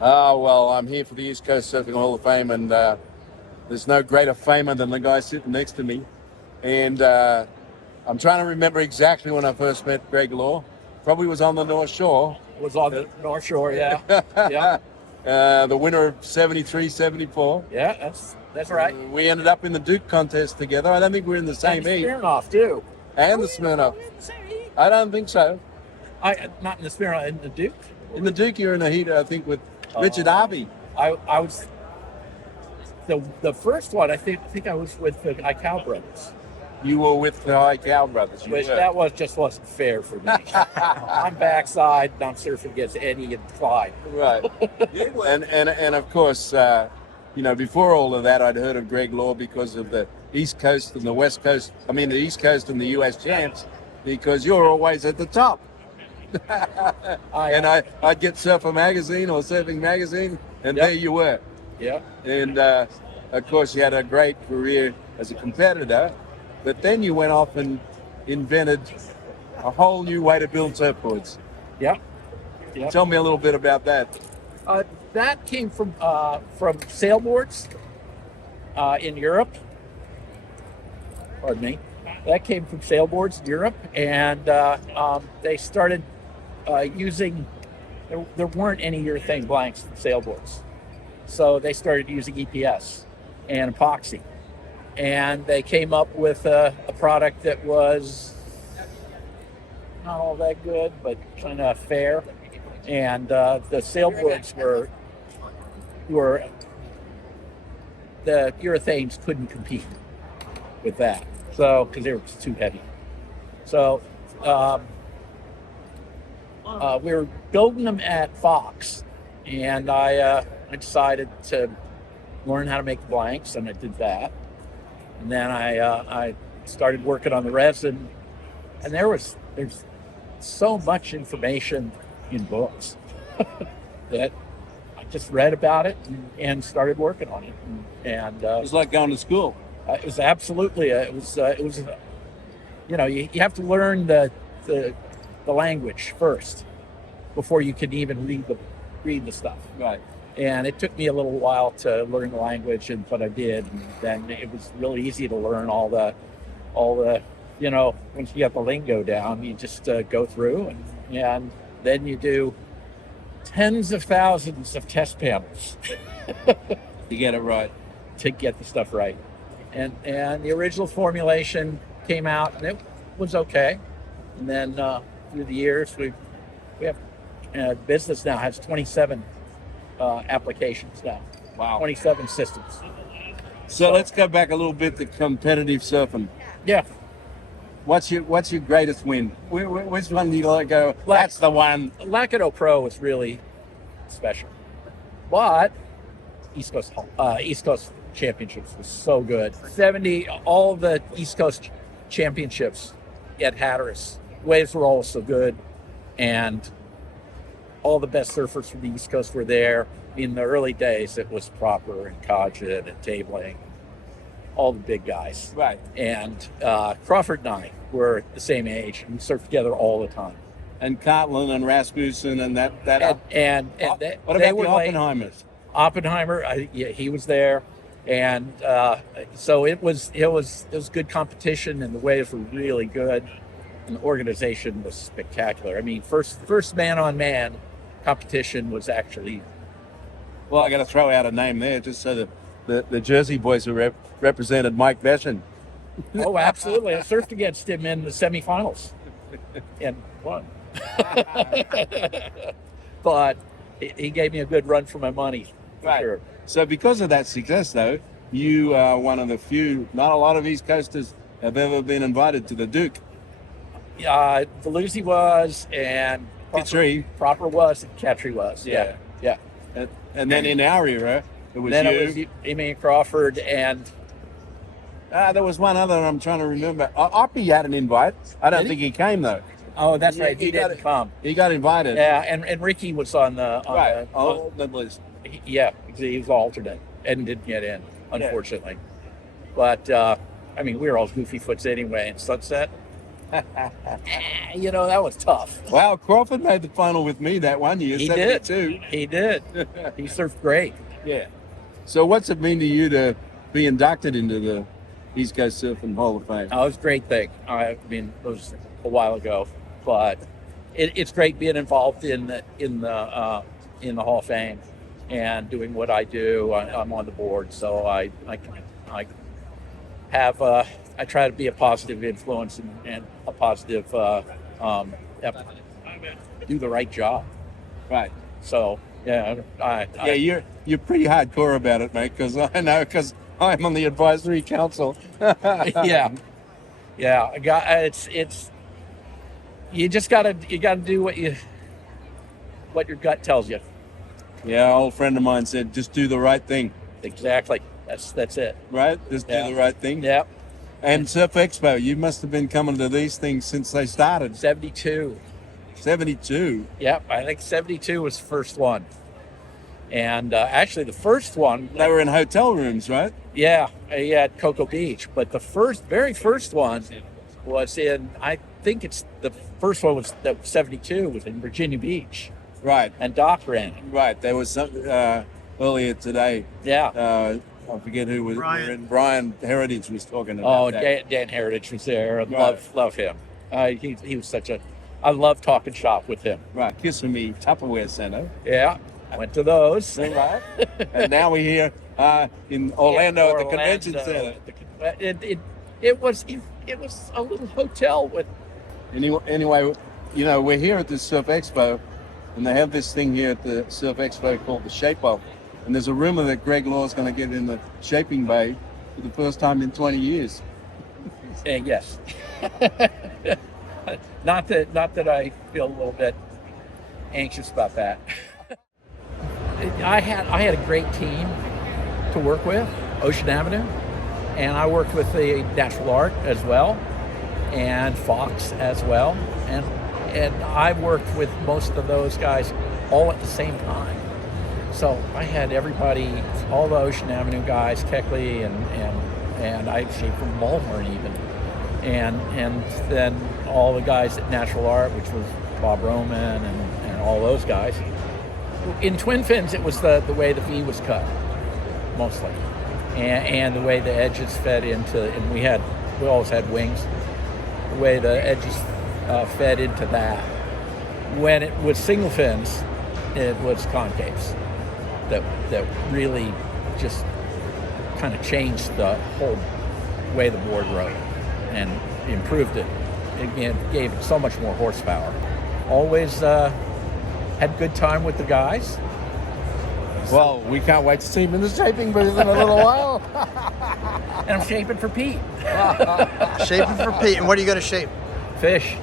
Well, I'm here for the East Coast Surfing Hall of Fame, and there's no greater famer than the guy sitting next to me. And I'm trying to remember exactly when I first met Greg Loehr. Probably was on the North Shore. Was on the North Shore, yeah. Yeah. The winner of 73, 74. Yeah, that's right. We ended up in the Duke contest together. I don't think we're in the same heat. Smirnoff, too. And the Smirnoff. I don't think so. Not in the Smirnoff, in the Duke? In the Duke, you're in a heat, I think, with Richard Harvey. I was the first one. I think I was with the Ical brothers. You were with the Ical brothers. Which that wasn't fair for me. I'm backside, and I'm surfing against Eddie and Clyde. Right. and of course, before all of that, I'd heard of Greg Loehr because of the East Coast and the West Coast. I mean, the East Coast and the U.S. champs, because you're always at the top. I'd get Surfer Magazine or Surfing Magazine, and there you were. Yeah. And of course, you had a great career as a competitor, but then you went off and invented a whole new way to build surfboards. Yeah. Tell me a little bit about that. That came from sailboards in Europe. Pardon me. That came from sailboards in Europe, and they started using. There weren't any urethane blanks for sailboards, so they started using EPS and epoxy, and they came up with a product that was not all that good, but kind of fair. And the sailboards were the urethanes couldn't compete with that, so because they were too heavy. So we were building them at Fox, and I decided to learn how to make the blanks, and I did that. And then I started working on the resin, and there's so much information in books that I just read about it and started working on it. And it was like going to school. It was absolutely. You have to learn the language first before you can even read the stuff. Right. And it took me a little while to learn the language, but I did. And then it was really easy to learn all the once you got the lingo down, you just go through and then you do tens of thousands of test panels to get it right. To get the stuff right. And the original formulation came out, and it was okay. And then through the years, we have business now has 27 applications now. Wow. 27 systems. So let's go back a little bit to competitive surfing. Yeah. What's your greatest win? Which one do you like go, that's the one? Lakido Pro was really special. But East Coast Championships was so good. All the East Coast Championships at Hatteras, waves were all so good, and all the best surfers from the East Coast were there. In the early days, it was Proper and Codget and Tabeling, all the big guys. Right. And Crawford and I were the same age, and we surfed together all the time. And Cartlin and Rasmussen and that. What about the Oppenheimers? Oppenheimer, he was there, and so it was good competition, and the waves were really good, and the organization was spectacular. I mean, first man-on-man competition was actually. Well, I got to throw out a name there just so that the Jersey boys who represented Mike Veshin. Oh, absolutely! I surfed against him in the semifinals and won. But he gave me a good run for my money. Right. Sure. So because of that success, though, you are one of the few. Not a lot of East Coasters have ever been invited to the Duke. Veluzzi was, and Proper was, and Catry was. Yeah. And then in our era, it was It was Amy Crawford, and there was one other I'm trying to remember. Oppie had an invite. I don't think he came though. Oh, that's right. He didn't come. He got invited. Yeah, and Ricky was on the list. He was alternate and didn't get in, unfortunately. Yeah. But we were all goofy foots anyway in Sunset. That was tough. Wow, Crawford made the final with me that one year, He 72. did. He did. He surfed great. Yeah. So what's it mean to you to be inducted into the East Coast Surfing Hall of Fame? It was a great thing. I mean, it was a while ago, but it's great being involved in the Hall of Fame and doing what I do. I'm on the board, so I try to be a positive influence and a positive do the right job. Right. So yeah, you're pretty hardcore about it, mate. Because I'm on the advisory council. yeah. I got it's you just gotta do what your gut tells you. Yeah, an old friend of mine said, just do the right thing. Exactly. That's it. Right? Just do the right thing. Yeah. And Surf Expo, you must have been coming to these things since they started. 72. 72. Yep, I think 72 was the first one. And actually the first one... They were in hotel rooms, right? Yeah, at Cocoa Beach. But the very first one was in, I think the first one was 72 was in Virginia Beach. Right. And Doc ran it. Right. There was some earlier today. Yeah. I forget who was. Brian Heritage was talking about that. Dan Heritage was there. I Right. love him. He was I love talking shop with him. Right. Kissimmee Tupperware Center. Yeah. Went to those. Right. And now we're here in Orlando at the Convention Center. It was a little hotel with. Anyway, we're here at the Surf Expo, and they have this thing here at the Surf Expo called the Shape Off. And there's a rumor that Greg Loehr is going to get in the shaping bay for the first time in 20 years. Yes. Not that I feel a little bit anxious about that. I had a great team to work with, Ocean Avenue, and I worked with the Natural Art as well, and Fox as well, and I worked with most of those guys all at the same time. So I had everybody, all the Ocean Avenue guys, Keckley and I shaped from Mulhorn even, and then all the guys at Natural Art, which was Bob Roman and all those guys. In Twin Fins, it was the way the V was cut, mostly, and the way the edges fed into, and we always had wings, the way the edges fed into that. When it was single fins, it was concaves that really just kind of changed the whole way the board rode and improved it. It gave it so much more horsepower. Always had good time with the guys. Well, we can't wait to see him in the shaping booth in a little while. And I'm shaping for Pete. Shaping for Pete. And what are you going to shape? Fish.